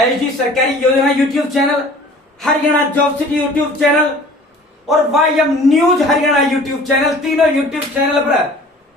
LG सरकारी योजना YouTube channel, Haryana job city YouTube channel और वाईएम न्यूज हरियाणा यूट्यूब चैनल, तीनों यूट्यूब चैनल पर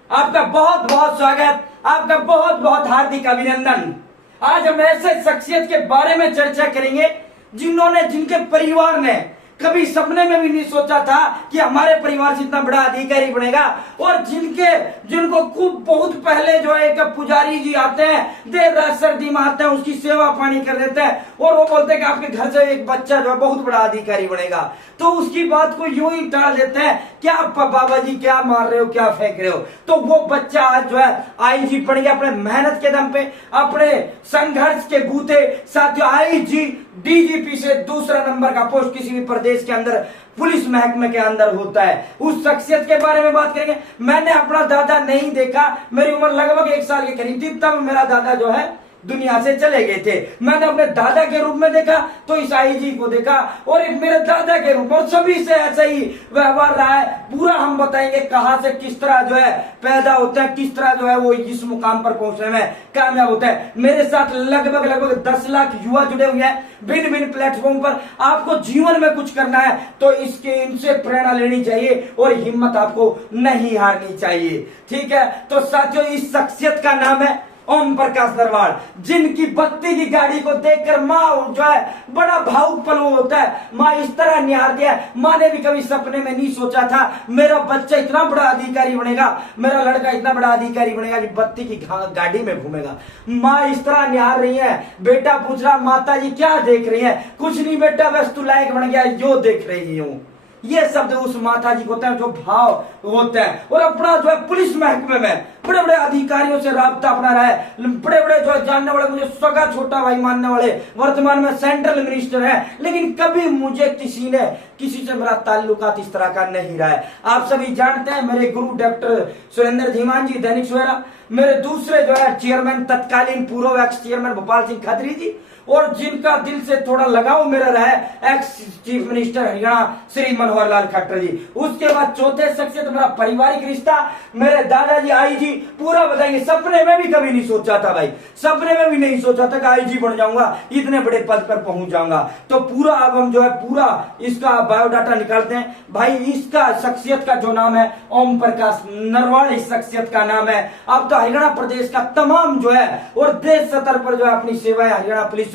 आपका बहुत बहुत स्वागत, आपका बहुत बहुत हार्दिक अभिनंदन। आज हम ऐसे शख्सियत के बारे में चर्चा करेंगे जिनके परिवार ने कभी सपने में भी नहीं सोचा था कि हमारे परिवार से इतना बड़ा अधिकारी बनेगा, और जिनको खूब बहुत पहले जो है एक पुजारी जी आते हैं, देर रात सर्दी में आते हैं, उसकी सेवा पानी कर देते हैं और वो बोलते हैं कि आपके घर से एक बच्चा जो है बहुत बड़ा अधिकारी बनेगा, तो उसकी बात को यूं ही टाल देते हैं कि आप बाबा जी क्या मार रहे हो, क्या फेंक रहे हो। तो वो बच्चा आज जो है आईजी बन गया अपने मेहनत के दम पे, अपने संघर्ष के बूते। साथियों, आईजी डीजीपी से दूसरा नंबर का पोस्ट किसी भी प्रदेश के अंदर पुलिस महकमे के अंदर होता है। उस शख्सियत के बारे में बात करेंगे। मैंने अपना दादा नहीं देखा, मेरी उम्र लगभग 1 साल के करीब थी तब मेरा दादा जो है दुनिया से चले गए थे। मैंने अपने दादा के रूप में देखा तो इस आईजी को देखा, और एक मेरे दादा के रूप में, और सभी से ऐसा ही व्यवहार रहा है। पूरा हम बताएंगे कहां से किस तरह जो है पैदा होता है, किस तरह जो है वो इस मुकाम पर पहुंचने में कामयाब होता है। मेरे साथ लगभग 10 लाख युवा जुड़े हुए हैं भिन्न भिन्न प्लेटफॉर्म पर। आपको जीवन में कुछ करना है तो इनसे प्रेरणा लेनी चाहिए और हिम्मत आपको नहीं हारनी चाहिए। ठीक है, तो साथियों, इस शख्सियत का नाम है ओम प्रकाश नरवाल, जिनकी बत्ती की गाड़ी को देखकर माँ जो है बड़ा भावुक पल होता है। माँ इस तरह निहारती है, माँ ने भी कभी सपने में नहीं सोचा था मेरा बच्चा इतना बड़ा अधिकारी बनेगा, मेरा लड़का इतना बड़ा अधिकारी बनेगा कि बत्ती की गाड़ी में घूमेगा। माँ इस तरह निहार रही है। बेटा पूछ रहा माता जी क्या देख रही है? कुछ नहीं बेटा, बस तू लायक बन गया जो देख रही हूँ। ये शब्द उस माता जी को होता है जो भाव होता है। और अपना जो है पुलिस महकमे में बड़े बड़े अधिकारियों से राब्ता अपना रहा है, बड़े बड़े जो है जानने वाले, मुझे सगा छोटा भाई मानने वाले, वर्तमान में सेंट्रल मिनिस्टर है, लेकिन कभी मुझे किसी से मेरा ताल्लुकात इस तरह का नहीं रहा है। आप सभी जानते हैं मेरे गुरु डॉक्टर सुरेंद्र धीमान जी दैनिक सवेरा, मेरे दूसरे जो है चेयरमैन तत्कालीन पूर्व एक्स चेयरमैन भोपाल सिंह खत्री जी, और जिनका दिल से थोड़ा लगाव मेरा रहा है ex chief minister Haryana Shri Manohar Lal Khattar ji. उसके बाद चौथे शख्सियत मेरा पारिवारिक रिश्ता, मेरे दादाजी आईजी। पूरा बताएंगे, सपने में भी कभी नहीं सोचा था भाई, सपने में भी नहीं सोचा था कि आईजी बन जाऊंगा, इतने बड़े पद पर पहुंच जाऊंगा। तो पूरा अब हम जो है पूरा इसका बायोडाटा निकालते हैं भाई। इसका शख्सियत का जो नाम है ओम प्रकाश नरवाल, इस शख्सियत का नाम है। अब तो हरियाणा प्रदेश का तमाम जो है और देश स्तर पर जो है अपनी सेवाएं हरियाणा पुलिस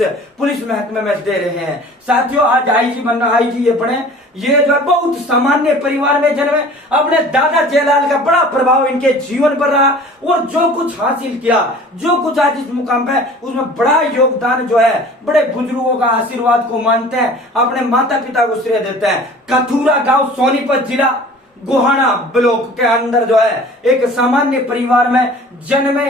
महकमे में दे रहे हैं। साथियों, आज आईजी बनना, आईजी ये बने, ये जो है बहुत सामान्य परिवार में जन्मे। अपने दादा जयलाल का बड़ा प्रभाव इनके जीवन पर रहा, और जो कुछ हासिल किया, जो कुछ आज इस मुकाम पे, उसमें बड़ा योगदान जो है बड़े बुजुर्गों का आशीर्वाद को मानते हैं, अपने माता पिता को श्रेय देते हैं। कथूरा गांव सोनीपत जिला गोहाना ब्लॉक के अंदर जो है एक सामान्य परिवार में जन्मे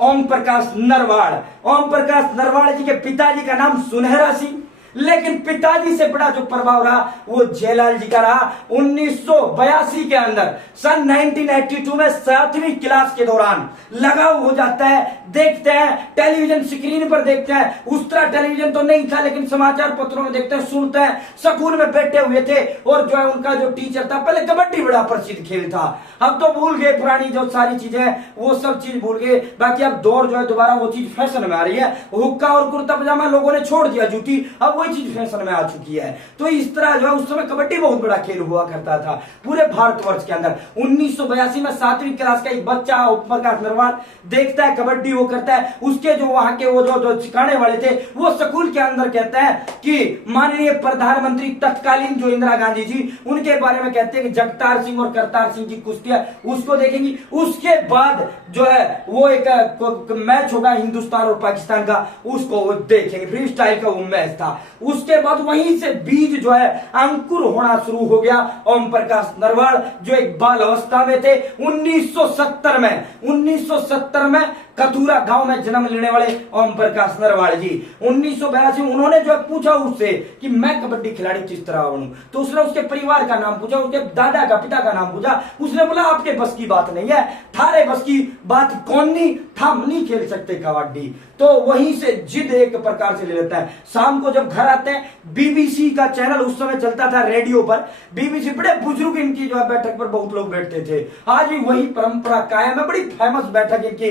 ओम प्रकाश नरवाल। ओम प्रकाश नरवाल जी के पिताजी का नाम सुनहरा सिंह, लेकिन पिताजी से बड़ा जो प्रभाव रहा वो जयलाल जी का रहा। 1982 के अंदर सन 1982 में 7वीं क्लास के दौरान लगाव हो जाता है। देखते हैं टेलीविजन स्क्रीन पर, देखते हैं उस तरह टेलीविजन तो नहीं था लेकिन समाचार पत्रों में देखते हैं, सुनते हैं। स्कूल में बैठे हुए थे और जो है उनका जो टीचर था, पहले कबड्डी बड़ा प्रसिद्ध खेल था, अब तो भूल गए पुरानी जो सारी चीजें वो सब चीज भूल गए। बाकी अब दौर जो है दोबारा वो चीज फैशन में आ रही है। हुक्का और कुर्ता पजामा लोगों ने छोड़ दिया, जूती अब वही चीज फैशन में आ चुकी है। तो इस तरह जो है उस समय कबड्डी बहुत बड़ा खेल हुआ करता था पूरे भारतवर्ष के अंदर। 1982 में 7वीं क्लास का एक बच्चा ओम प्रकाश नरवाल देखता है कबड्डी, वो करता है। उसके जो वहां के वो जो सिखाने वाले थे वो स्कूल के अंदर कहते हैं कि माननीय प्रधानमंत्री तत्कालीन जो इंदिरा गांधी जी, उनके बारे में कहते हैं कि जगतार सिंह और करतार सिंह की कुश्ती है, उसको देखेंगी। उसके बाद जो है वो एक मैच होगा हिंदुस्तान और पाकिस्तान का, उसको वो देखेंगे। फ्री स्टाइल का वो मैच था। उसके बाद वहीं से बीज जो है अंकुर होना शुरू हो गया। ओम प्रकाश नरवाल जो एक बाल अवस्था में थे, 1970 में कथूरा गांव में जन्म लेने वाले ओम प्रकाश नरवाल जी, 1982 उन्होंने जो पूछा उससे कि मैं कबड्डी खिलाड़ी किस तरह बनूं, तो उसने उसके परिवार का नाम पूछा, उसके दादा का पिता का नाम पूछा। उसने बोला आपके बस की बात नहीं है, थारे बस की बात कौन नहीं, हम नहीं खेल सकते कबड्डी। तो वहीं से जिद एक प्रकार से ले लेता है। शाम को जब घर आते हैं, बीबीसी का चैनल उस समय चलता था रेडियो पर, बीबीसी बड़े बुजुर्ग इनकी जो है बैठक पर बहुत लोग बैठते थे। आज भी वही परंपरा कायम है। बड़ी फेमस बैठक इनकी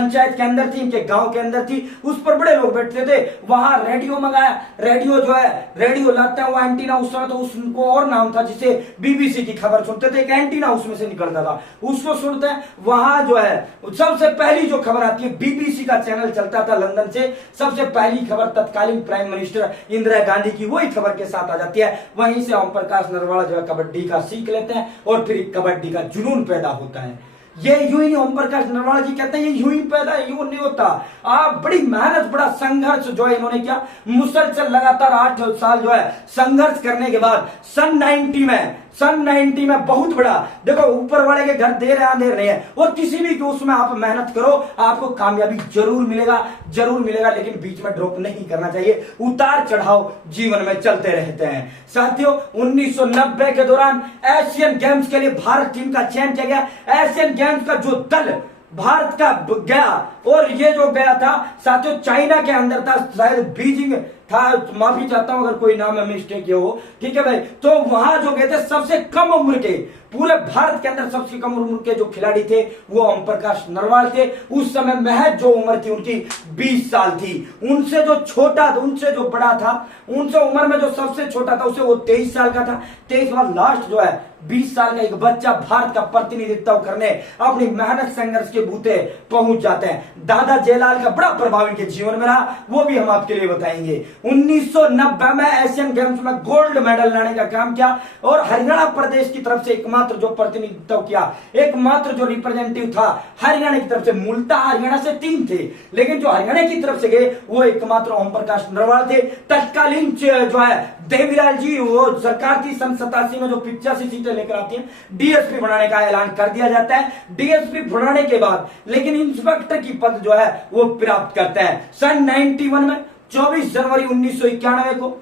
पंचायत के अंदर थी, इनके गांव के अंदर थी, उस पर बड़े लोग बैठते थे। वहां रेडियो मंगाया, रेडियो जो है रेडियो लाते हैं वो एंटीना, उस समय तो उसको और नाम था जिसे बीबीसी की खबर सुनते थे, एक एंटीना उसमें से निकलता था, उसको सुनते हैं। वहां जो है सबसे पहली जो खबर आती है, बीबीसी का चैनल चलता था लंदन से, सबसे पहली खबर तत्कालीन प्राइम मिनिस्टर इंदिरा गांधी की वही खबर के साथ आ जाती है। वहीं से ओम प्रकाश नरवाल जो है कबड्डी का सीख लेते हैं और फिर कबड्डी का जुनून पैदा होता है। ये यूं ही ओम प्रकाश नरवाल जी कहते हैं ये यूं ही पैदा, यूं नहीं होता। आप बड़ी मेहनत, बड़ा संघर्ष जो है इन्होंने किया, मुसलसल लगातार 8 साल जो है संघर्ष करने के बाद सन 90 में बहुत बड़ा, देखो ऊपर वाले के घर देर है अंधेर नहीं है, और किसी भी उसमें आप मेहनत करो आपको कामयाबी जरूर मिलेगा, लेकिन बीच में ड्रॉप नहीं करना चाहिए। उतार चढ़ाव जीवन में चलते रहते हैं। साथियों 1990 के दौरान एशियन गेम्स के लिए भारत टीम का चयन किया गया। एशियन गेम्स का जो दल भारत का गया, और ये जो गया था साथियों चाइना के अंदर था, शायद बीजिंग था, माफी चाहता हूं अगर कोई नाम में मिस्टेक हो, ठीक है भाई। तो वहां जो गए थे सबसे कम उम्र के, पूरे भारत के अंदर सबसे कम उम्र के जो खिलाड़ी थे वो ओम प्रकाश नरवाल थे। उस समय महज जो उम्र थी उनकी 20 साल थी। उनसे जो छोटा था, उनसे जो बड़ा था, उनसे उम्र में जो सबसे छोटा था उसे वो 23 साल का था। 23 बाद लास्ट जो है 20 साल का एक बच्चा भारत का प्रतिनिधित्व करने अपनी मेहनत संघर्ष के बूते पहुंच जाते हैं। दादा जयलाल का बड़ा प्रभाव इनके जीवन में रहा, वो भी हम आपके लिए बताएंगे। 1990 में एशियन गेम्स में गोल्ड मेडल लाने का काम किया, और हरियाणा प्रदेश की तरफ से एकमात्र जो प्रतिनिधित्व किया, एकमात्र जो रिप्रेजेंटेटिव था हरियाणा की तरफ से। मूलतः हरियाणा से 3 थे, लेकिन जो हरियाणा की तरफ से गए वो एकमात्र ओम प्रकाश नरवाल थे। तत्कालीन जो है देवीलाल जी, वो सरकार थी सन 87 में जो 85 सीटें लेकर आती है, डीएसपी बनाने का ऐलान कर दिया जाता है। डीएसपी बनाने के बाद लेकिन इंस्पेक्टर की पद जो है वो प्राप्त करते हैं। सन 91 में 24 जनवरी 1991 को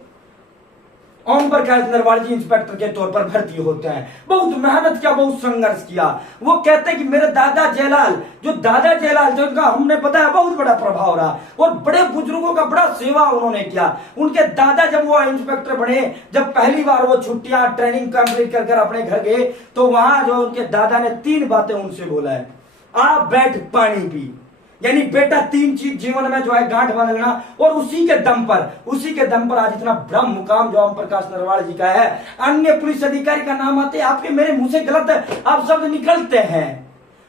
ओम प्रकाश नरवाल जी इंस्पेक्टर के तौर पर भर्ती होते हैं। बहुत मेहनत किया, बहुत संघर्ष किया। वो कहते हैं कि मेरे दादा जयलाल थे, उनका हमने पता है बहुत बड़ा प्रभाव रहा, और बड़े बुजुर्गों का बड़ा सेवा उन्होंने किया। उनके दादा जब वो इंस्पेक्टर बने, जब पहली बार वो छुट्टियां ट्रेनिंग कंप्लीट कर अपने घर गए, तो वहां जो उनके दादा ने 3 बातें उनसे बोला है। आप बैठ पानी पी, यानी बेटा 3 चीज जीवन में जो है गांठ बांधना, और उसी के दम पर आज इतना बड़ा मुकाम जो ओम प्रकाश नरवाल जी का है। अन्य पुलिस अधिकारी का नाम आते आपके मेरे मुंह से गलत आप शब्द निकलते हैं,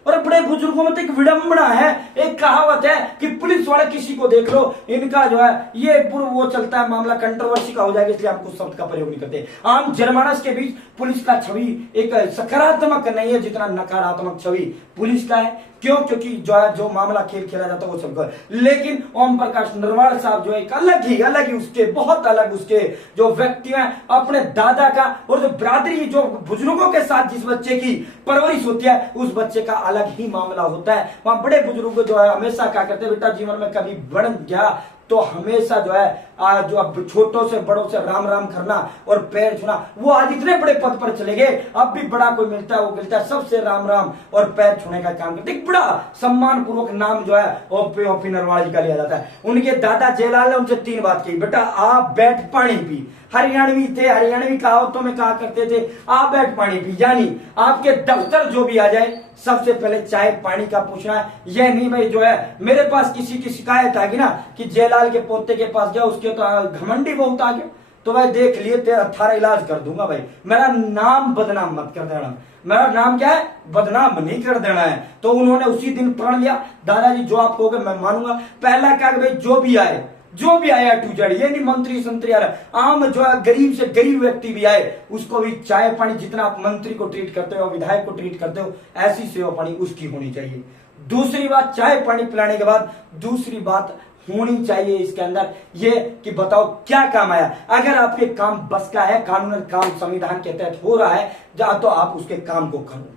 और बड़े बुजुर्गों में तो एक विडंबना है, एक कहावत है कि पुलिस वाले किसी को देख लो, इनका जो है ये पूर्व वो चलता है, मामला कंट्रोवर्सी का हो जाएगा, इसलिए हम कुछ शब्द का प्रयोग नहीं करते। आम जनमानस के बीच पुलिस का छवि एक सकारात्मक नहीं है जितना नकारात्मक छवि पुलिस का है। क्यों? क्योंकि जो मामला खेल खेला जाता है वो सबको, लेकिन ओम प्रकाश नरवाल साहब जो एक अलग ही उसके बहुत अलग उसके जो व्यक्ति हैं, अपने दादा का और जो बिरादरी जो बुजुर्गों के साथ जिस बच्चे की परवरिश होती है उस बच्चे का अलग ही मामला होता है। वहां बड़े बुजुर्ग जो है हमेशा क्या करते हैं, बेटा जीवन में कभी बढ़ गया तो हमेशा जो है जो अब छोटों से बड़ों से राम राम करना और पैर छूना। वो आज इतने बड़े पद पर चले गए, अब भी बड़ा कोई मिलता है वो मिलता है सबसे राम राम और पैर छूने का काम करते। बड़ा सम्मान पूर्वक नाम जो है ओपी नरवाल जी का लिया जाता है। उनके दादा जयलाल ने उनसे 3 बात कही, बेटा आप बैठ पानी पी। हरियाणवी थे, हरियाणवी कहावतों में कहा करते थे आप बैठ पानी पी, यानी आपके दफ्तर जो भी आ जाए सबसे पहले चाय पानी का पूछना है। यह नहीं भाई जो है मेरे पास किसी की शिकायत आ गई ना कि जयलाल के पोते के पास गया, उसके तो घमंडी बहुत आ गया, तो भाई देख लिए तेरा 18 इलाज कर दूंगा भाई, मेरा नाम बदनाम मत कर देना। मेरा नाम क्या है, बदनाम नहीं कर देना है। तो उन्होंने उसी दिन प्रण लिया, दादाजी जो आप कहोगे मैं मानूंगा। पहला क्या भाई जो भी आया टू जेड, ये नहीं मंत्री संतरी आ रहा, आम जो है गरीब से गरीब व्यक्ति भी आए उसको भी चाय पानी, जितना आप मंत्री को ट्रीट करते हो विधायक को ट्रीट करते हो ऐसी सेवा पानी उसकी होनी चाहिए। दूसरी बात, चाय पानी पिलाने के बाद दूसरी बात होनी चाहिए इसके अंदर ये कि बताओ क्या काम आया। अगर आपके काम बस का है, कानून काम संविधान के तहत हो रहा है, जा तो आप उसके काम को करो।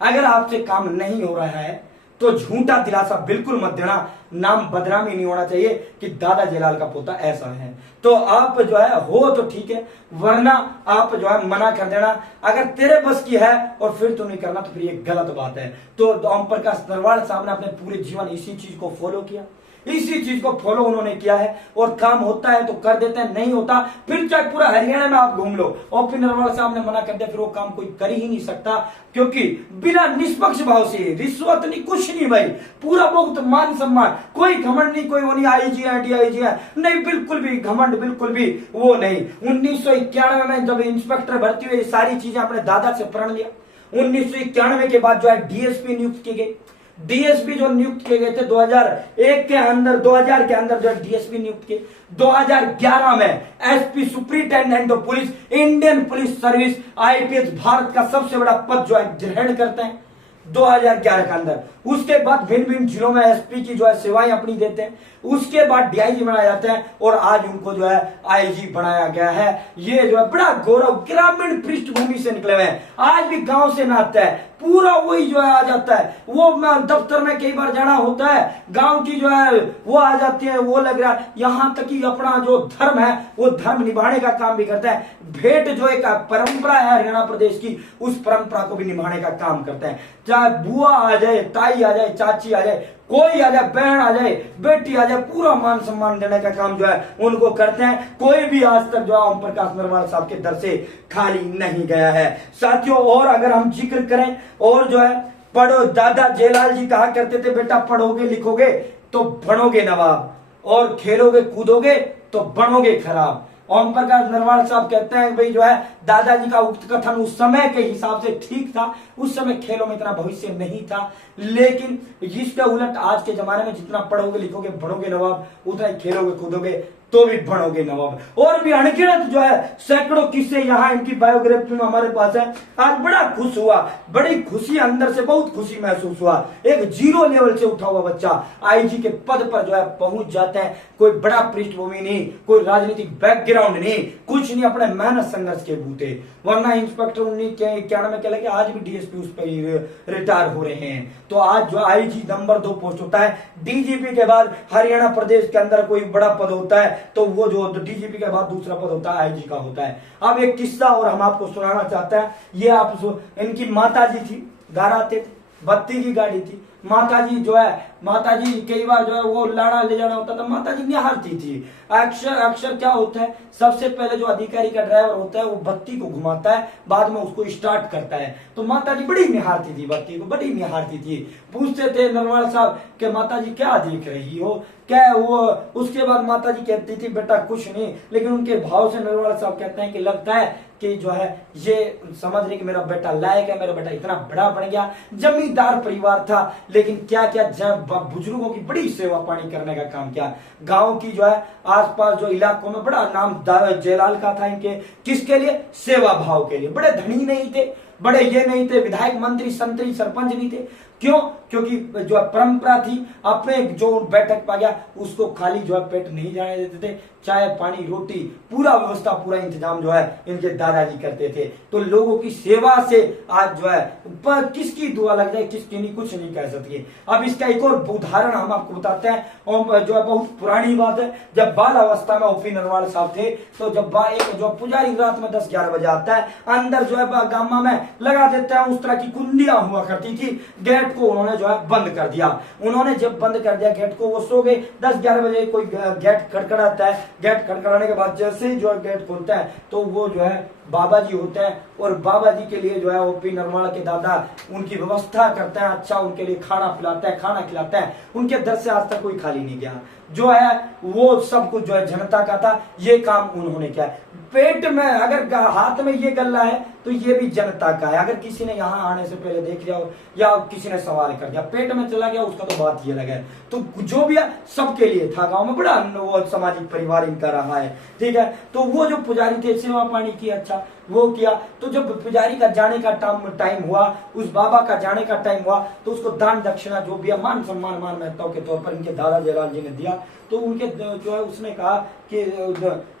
अगर आपसे काम नहीं हो रहा है तो झूठा दिलासा बिल्कुल मत देना नाम बदनामी नहीं होना चाहिए कि दादा जेलाल का पोता ऐसा है। तो आप जो है हो तो ठीक है, वरना आप जो है मना कर देना। अगर तेरे बस की है और फिर तो नहीं करना तो फिर ये गलत बात है। तो ओम प्रकाश नरवाल साहब ने अपने पूरे जीवन इसी चीज को फॉलो किया, इसी चीज को फॉलो उन्होंने किया है, और काम होता है तो कर देते हैं, नहीं होता फिर चाहे पूरा हरियाणा में आप घूम लो, ओपी नरवाल साहब ने मना कर दिया, फिर वो काम कोई कर ही नहीं सकता। क्योंकि बिना निष्पक्ष भाव से, रिश्वत नहीं, कुछ नहीं भाई, पूरा बहुत मान सम्मान, कोई घमंड नहीं, कोई वो नहीं आईजी है डीआईजी है, नहीं बिल्कुल भी घमंड बिल्कुल भी वो नहीं। 1991 में जब इंस्पेक्टर भर्ती हुई, सारी चीजें अपने दादा से प्रण लिया। 1991 के बाद जो है डीएसपी नियुक्त किए गए, डीएसपी जो नियुक्त किए गए थे 2001 के अंदर, 2000 के अंदर जो डीएसपी नियुक्त किए। 2011 में SP superintendent of police, Indian police service, IPS, Bharat का सबसे बड़ा पद जो है ग्रहण करते हैं 2011 के अंदर। उसके बाद भिन्न भिन्न जिलों में एसपी की जो है सेवाएं अपनी देते हैं। उसके बाद डीआईजी बनाया जाता है और आज उनको जो है आईजी बनाया गया है। ये जो है बड़ा गौरव, ग्रामीण पृष्ठभूमि से निकले हुए हैं, आज भी गांव से नाता है, पूरा वही जो है आ जाता है। वो दफ्तर में कई बार जाना होता है, गांव की जो है वो आ जाती है, वो लग रहा है, यहां तक कि अपना जो धर्म है वो धर्म निभाने का काम भी करता है। भेंट जो एक परंपरा है हरियाणा प्रदेश की, उस परंपरा को भी निभाने का काम करते हैं। चाहे बुआ आ जाए, ताई आ जाए, चाची आ जाए, कोई आ जाए, बहन आ जाए, बेटी आ जाए, पूरा मान सम्मान देने का काम जो है उनको करते हैं। कोई भी आज तक जो है ओम प्रकाश नरवाल साहब के दर से खाली नहीं गया है साथियों। और अगर हम जिक्र करें और जो है, पढ़ो, दादा जेलाल जी कहा करते थे, बेटा पढ़ोगे लिखोगे तो बनोगे नवाब, और खेलोगे कूदोगे तो बनोगे खराब। ओम प्रकाश नरवाल साहब कहते हैं भाई जो है दादाजी का उक्त कथन उस समय के हिसाब से ठीक था, उस समय खेलों में इतना भविष्य नहीं था, लेकिन इसके उलट आज के जमाने में जितना पढ़ोगे लिखोगे बनोगे नवाब, उतना ही खेलोगे कूदोगे तो भी बनोगे नवाब। और भी अनगिनत जो है सैकड़ों किस्से यहाँ इनकी बायोग्राफी में हमारे पास है। आज बड़ा खुश हुआ, बड़ी खुशी अंदर से बहुत खुशी महसूस हुआ। एक जीरो लेवल से उठा हुआ बच्चा आईजी के पद पर जो है पहुंच जाता है। कोई बड़ा पृष्ठभूमि नहीं, कोई राजनीतिक बैकग्राउंड नहीं, कुछ नहीं, अपने मेहनत संघर्ष के बूते। वरना इंस्पेक्टर 1991 में क्या लगे, आज भी डीएसपी उस पर रिटायर हो रहे हैं। तो आज जो आईजी नंबर 2 पोस्ट होता है। डीजीपी के बाद हरियाणा प्रदेश के अंदर कोई बड़ा पद होता है तो वो जो डीजीपी के बाद दूसरा पद होता है आईजी का होता है। अब एक किस्सा और हम आपको सुनाना चाहते हैं। ये आप इनकी माता जी थी, घर आते थे, बत्ती की गाड़ी थी, माताजी जो है, माताजी कई बार जो है वो लाना ले जाना होता था, माताजी निहारती थी। अक्सर क्या होता है, सबसे पहले जो अधिकारी का ड्राइवर होता है वो बत्ती को घुमाता है, बाद में उसको स्टार्ट करता है। तो माताजी बड़ी निहारती थी, बत्ती को बड़ी निहारती थी। पूछते थे नरवाल साहब कि माताजी क्या देख रही हो, क्या वो। उसके बाद माताजी कहती थी बेटा कुछ नहीं, लेकिन उनके भाव से नरवाल साहब कहते हैं कि लगता है कि जो है ये समझ रहे कि मेरा बेटा लायक है, मेरा बेटा इतना बड़ा बन गया। जमींदार परिवार था, लेकिन क्या क्या बुजुर्गों की बड़ी सेवा पानी करने का काम किया। गांव की जो है आसपास जो इलाकों में बड़ा नाम जेलाल का था इनके, किसके लिए, सेवा भाव के लिए। बड़े धनी नहीं थे, बड़े ये नहीं थे, विधायक मंत्री संतरी सरपंच नहीं थे। क्यों? क्योंकि जो परंपरा थी, अपने जो बैठक पा गया उसको खाली जो है पेट नहीं जाने देते थे। चाय पानी रोटी पूरा व्यवस्था, पूरा इंतजाम जो है इनके दादाजी करते थे। तो लोगों की सेवा से आज जो है पर किसकी दुआ लग जाए किसकी नहीं, कुछ नहीं कह सकती। अब इसका एक और उदाहरण हम आपको बताते हैं, और जो है बहुत पुरानी बात है। जब बाल अवस्था में ओपी नरवाल साहब थे, तो जब एक जो पुजारी रात में 10-11 बजे आता है, अंदर जो है गामा में लगा देता है, उस तरह की कुंडियां हुआ करती थी। गेट को उन्होंने जो है बंद कर दिया। उन्होंने जब बंद कर दिया गेट को, वो सो गए। 10-11 बजे कोई गेट खड़खड़ाता है, गेट खड़खड़ाने के बाद जैसे ही जो है गेट खोलता है तो वो जो है बाबा जी होते हैं, और बाबा जी के लिए जो है ओपी नरवाल के दादा उनकी व्यवस्था करते हैं, अच्छा उनके लिए खाना पिलाता है, खाना खिलाता है। उनके दर से आज तक कोई खाली नहीं गया। जो है वो सब कुछ जो है जनता का था, ये काम उन्होंने किया। पेट में अगर हाथ में ये गल्ला है तो ये भी जनता का है। अगर किसी ने यहाँ आने से पहले देख लिया या किसी ने सवाल कर दिया, पेट में चला गया, उसका तो बात ये अलग है। तो जो भी है सबके लिए था। गांव में बड़ा वो सामाजिक परिवार इनका रहा है, ठीक है। तो वो जो पुजारी थे, सेवा पानी की, अच्छा वो किया। तो जब पुजारी का जाने का टाइम हुआ, उस बाबा का जाने का टाइम हुआ, तो उसको दान दक्षिणा जो भी मान सम्मान मान महत्व के तौर पर इनके दादा जेलाल जी ने दिया। तो उनके जो है उसने कहा कि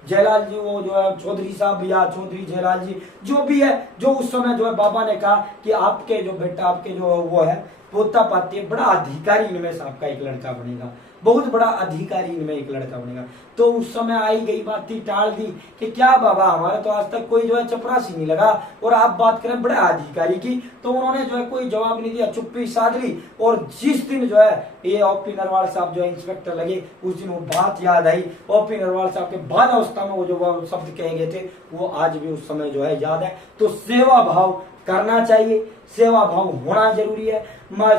जेलाल जी, वो जो है चौधरी साहब या चौधरी जेलाल जी जो भी है, जो उस समय जो है बाबा ने कहा कि आपके जो बेटा, आपके जो वो है होता पाती है, बड़ा अधिकारी इनमें से आपका एक लड़का बनेगा, बहुत बड़ा अधिकारी इनमें एक लड़का बनेगा। तो उस समय आई गई बात थी, टाल दी कि क्या बाबा हमारा तो आज तक कोई जो है चपरासी नहीं लगा और आप बात करें बड़े अधिकारी की। तो उन्होंने जो है कोई जवाब नहीं दिया, चुप्पी साध ली। और जिस दिन जो है ये ओपी नरवाल साहब जो है इंस्पेक्टर लगे, उस दिन वो बात याद आई। ओपी नरवाल साहब के बाद अवस्था में वो जो शब्द कहे गए थे वो आज भी उस समय जो है याद है। तो सेवा भाव करना चाहिए, सेवा भाव होना जरूरी है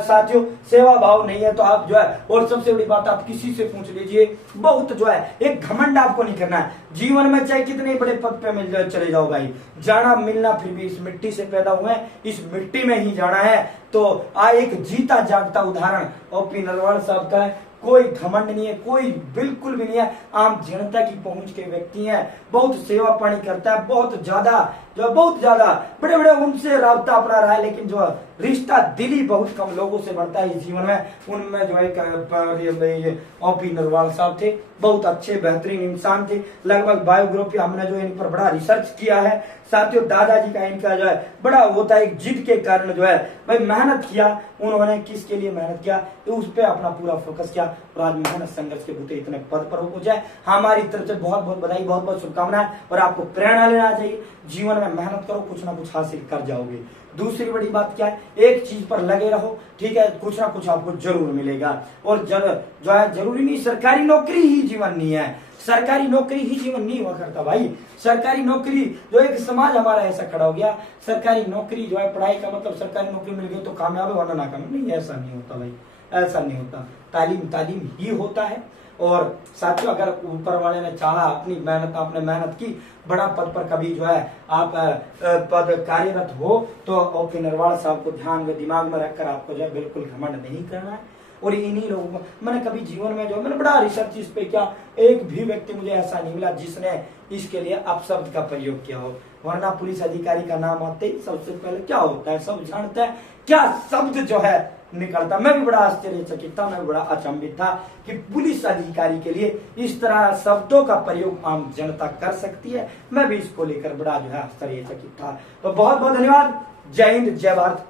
साथियों। सेवा भाव नहीं है तो आप जो है, और सबसे बड़ी बात आप किसी से पूछ लीजिए, बहुत जो है एक घमंड आपको नहीं करना है जीवन में, चाहे कितने बड़े पद पे मिल जाए चले जाओ भाई, जाना मिलना फिर भी इस मिट्टी से पैदा हुए, इस मिट्टी में ही जाना है। तो एक जीता जागता उदाहरण ओपी नरवाल साहब का है। कोई घमंड नहीं है, कोई बिल्कुल भी नहीं है, आम जनता की पहुंच के व्यक्ति हैं, बहुत सेवा पानी करता है, बहुत ज्यादा बड़े बड़े उनसे राबता अपना रहा है, लेकिन जो रिश्ता दिली बहुत कम लोगों से बढ़ता है इस जीवन में। उनमें जो है ओपी नरवाल साहब थे, बहुत अच्छे बेहतरीन इंसान थे। लगभग बायोग्राफी हमने जो इन पर बड़ा रिसर्च किया है साथियों। दादाजी का इनका जो है बड़ा होता है, एक जिद के कारण जो है भाई मेहनत किया उन्होंने, किसके लिए मेहनत किया तो उस पर अपना पूरा फोकस किया और आज मेहनत संघर्ष के बूते इतने पद पर पहुंचे। हमारी तरफ से बहुत बहुत बधाई, बहुत बहुत शुभकामनाएं। और आपको प्रेरणा लेना चाहिए, जीवन में मेहनत करो, कुछ ना कुछ हासिल कर जाओगे। दूसरी बड़ी बात क्या है, एक चीज पर लगे रहो, ठीक है, कुछ ना कुछ आपको जरूर मिलेगा। और जो है जरूरी नहीं सरकारी नौकरी ही जीवन नहीं है, सरकारी नौकरी ही जीवन नहीं हुआ करता भाई। सरकारी नौकरी जो एक समाज हमारा ऐसा खड़ा हो गया, सरकारी नौकरी जो है पढ़ाई का मतलब सरकारी नौकरी मिल गई तो कामयाब है वरना नाकाम नहीं, ऐसा नहीं होता भाई, ऐसा नहीं होता। तालीम ही होता है। और साथियों अगर ऊपर वाले ने चाहा, अपनी मेहनत आपने मेहनत की, बड़ा पद पर कभी जो है आप पद कार्यरत हो तो ओपी नरवाल साहब को ध्यान में दिमाग में रखकर आपको जो है बिल्कुल घमंड नहीं करना है। और इन्हीं लोगों को मैंने कभी जीवन में जो मैंने बड़ा रिसर्च इस पे किया, एक भी व्यक्ति मुझे ऐसा नहीं मिला जिसने इसके लिए अपशब्द का प्रयोग किया हो। वरना पुलिस अधिकारी का नाम आते ही सबसे पहले क्या होता है सब जानते हैं, क्या शब्द जो है निकलता। मैं भी बड़ा आश्चर्यचकित था, मैं भी बड़ा अचंभित था कि पुलिस अधिकारी के लिए इस तरह शब्दों का प्रयोग आम जनता कर सकती है। मैं भी इसको लेकर बड़ा जो है आश्चर्यचकित था। तो बहुत बहुत धन्यवाद। जय हिंद, जय भारत।